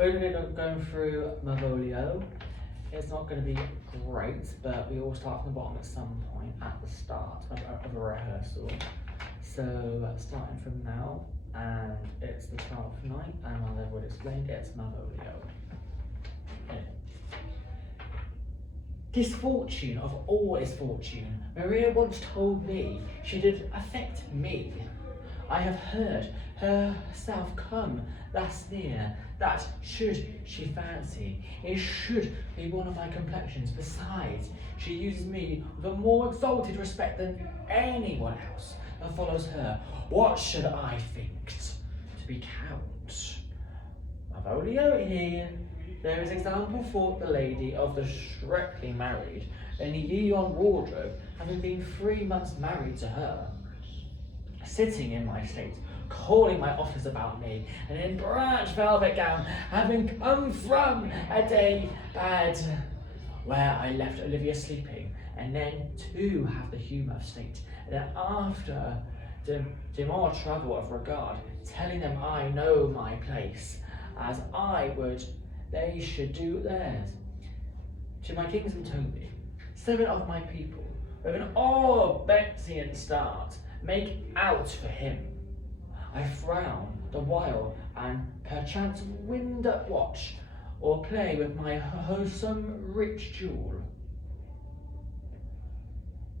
we're going to be going through Malvolio. It's not going to be great, but we all start from the bottom at some point at the start of a rehearsal. So starting from now, and it's the 12th night, and as I've already explained, it's Malvolio. Okay. Disfortune of all is fortune, Maria once told me she did affect me. I have heard herself come thus near, that should she fancy, it should be one of my complexions. Besides, she uses me with a more exalted respect than anyone else that follows her. What should I think to be count? Malvolio here. There is example for the lady of the strictly married, and a year on wardrobe, having been 3 months married to her, sitting in my state, calling my office about me, and in branch velvet gown, having come from a day bad, where I left Olivia sleeping, and then to have the humour of state, and then after the more trouble of regard, telling them I know my place, as I would they should do theirs. To my kings and Toby, 7 of my people, with an all-Betzian start, make out for him. I frown the while, and perchance wind up watch, or play with my wholesome rich jewel.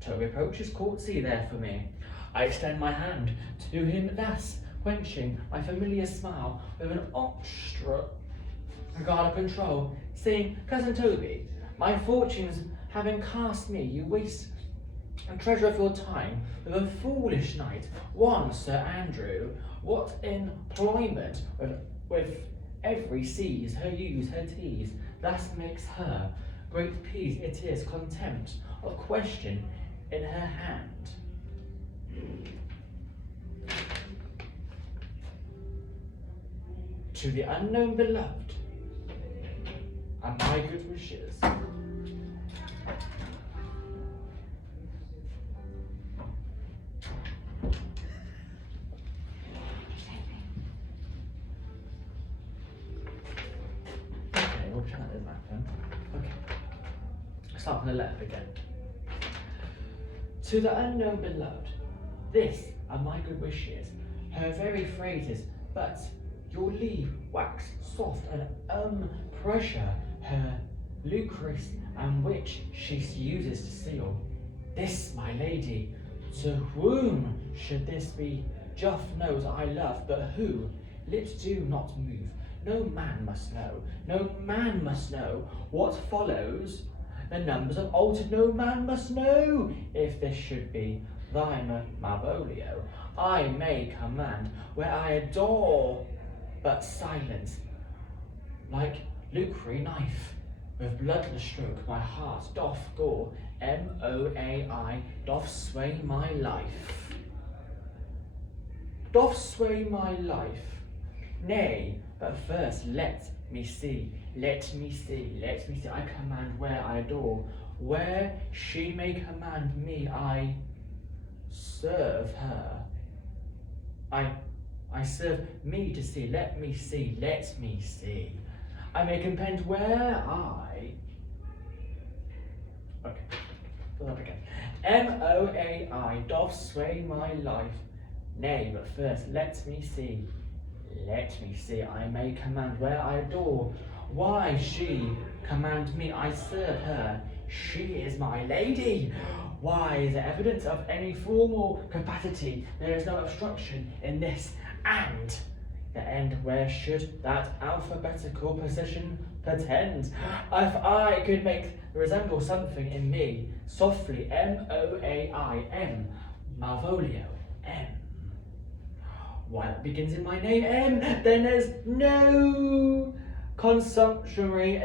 Toby approaches courtesy there for me. I extend my hand to him thus, quenching my familiar smile with an obstinate regard of control, saying, Cousin Toby, my fortunes having cast me, you waste a treasure of your time with a foolish knight, one Sir Andrew. What employment with every sees her use her tease, thus makes her great peace. It is contempt of question in her hand. To the unknown beloved, and my good wishes. Okay, we'll try this back then. Okay. Start from the left again. To the unknown beloved, this are my good wishes. Her very phrases, but your leave wax soft and pressure her lucrece, and which she uses to seal. This, my lady, to whom should this be? Joff knows I love, but who? Lips do not move. No man must know. No man must know what follows. The numbers are altered. No man must know. If this should be thine Malvolio, I may command where I adore, but silence, like lucre knife, with bloodless stroke, my heart doth gore, M-O-A-I, doth sway my life. Doth sway my life. Nay, but first let me see, let me see, let me see. I command where I adore, where she may command me, I serve her. I serve me to see, let me see, let me see. I may contend where I... Okay, start again. M-O-A-I, doth sway my life. Nay, but first let me see, I may command where I adore. Why she command me, I serve her. She is my lady. Why is there evidence of any formal capacity? There is no obstruction in this, and the end where should that alphabetical position pretend? If I could make resemble something in me, softly, M-O-A-I-M, Malvolio, M. Why, that begins in my name, M, then there's no consumptionary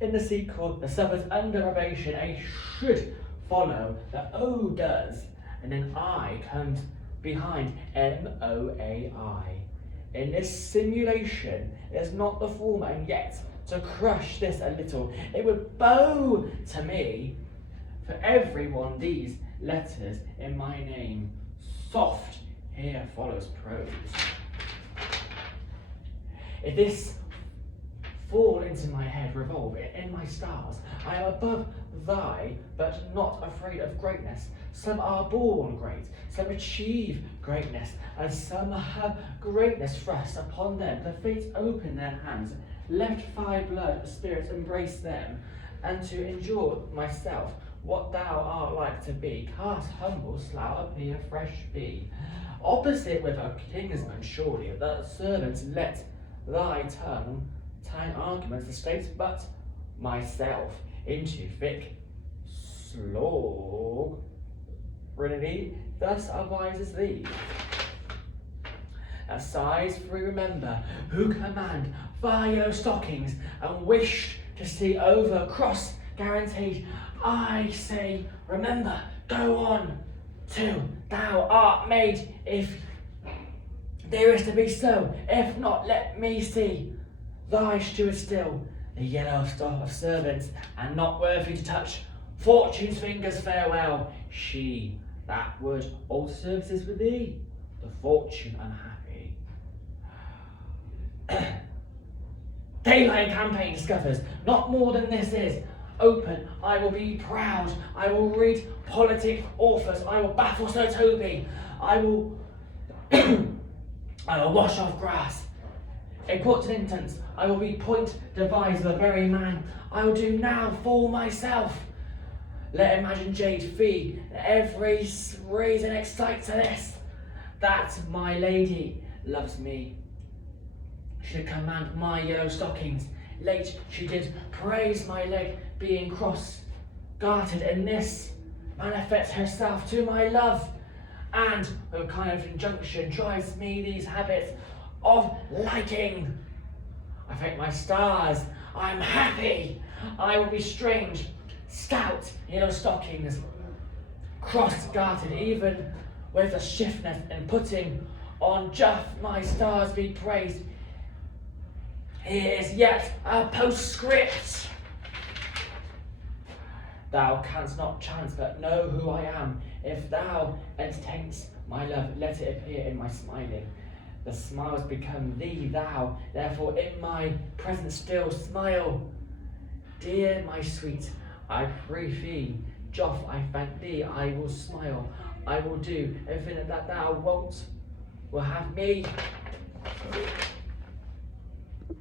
in the sequel that suffers under ovation. A should follow, the O does, and then I comes behind, M-O-A-I. In this simulation, it is not the former, and yet, to crush this a little, it would bow to me, for everyone these letters in my name, soft, here follows prose. If this fall into my head, revolve in my stars. I am above thy, but not afraid of greatness. Some are born great, some achieve greatness, and some have greatness thrust upon them. The fates open their hands, left thy blood spirits embrace them, and to endure myself, what thou art like to be, cast humble slough appear fresh be. Opposite with a kinsman surely, the servants let thy tongue arguments the states, but myself into thick slog Trinity thus advises thee. That sighs free remember, who command thy yellow stockings, and wish to see over cross guaranteed. I say, remember, go on, till thou art made, if there is to be so, if not, let me see thy steward still, the yellow stuff of servants, and not worthy to touch fortune's fingers. Farewell, she that would all services with thee, the fortune unhappy. Daylight campaign discovers not more than this is. Open, I will be proud. I will read politic authors. I will baffle Sir Toby. I will I will wash off grass. In court's instance, I will be point devised the very man I will do now for myself. Let imagine jade fee every reason excites to this, that my lady loves me. She command my yellow stockings. Late she did praise my leg being cross gartered, and this manifests herself to my love, and her kind of injunction drives me these habits of liking. I thank my stars, I'm happy. I will be strange, stout yellow stockings, cross-gartered, even with a shiftness in putting on. Just my stars be praised. Here is yet a postscript. Thou canst not chance but know who I am. If thou entertainst my love, let it appear in my smiling. The smiles become thee, thou, therefore in my presence still smile. Dear my sweet, I pray thee, Joff, I thank thee, I will smile. I will do everything that thou wilt, will have me.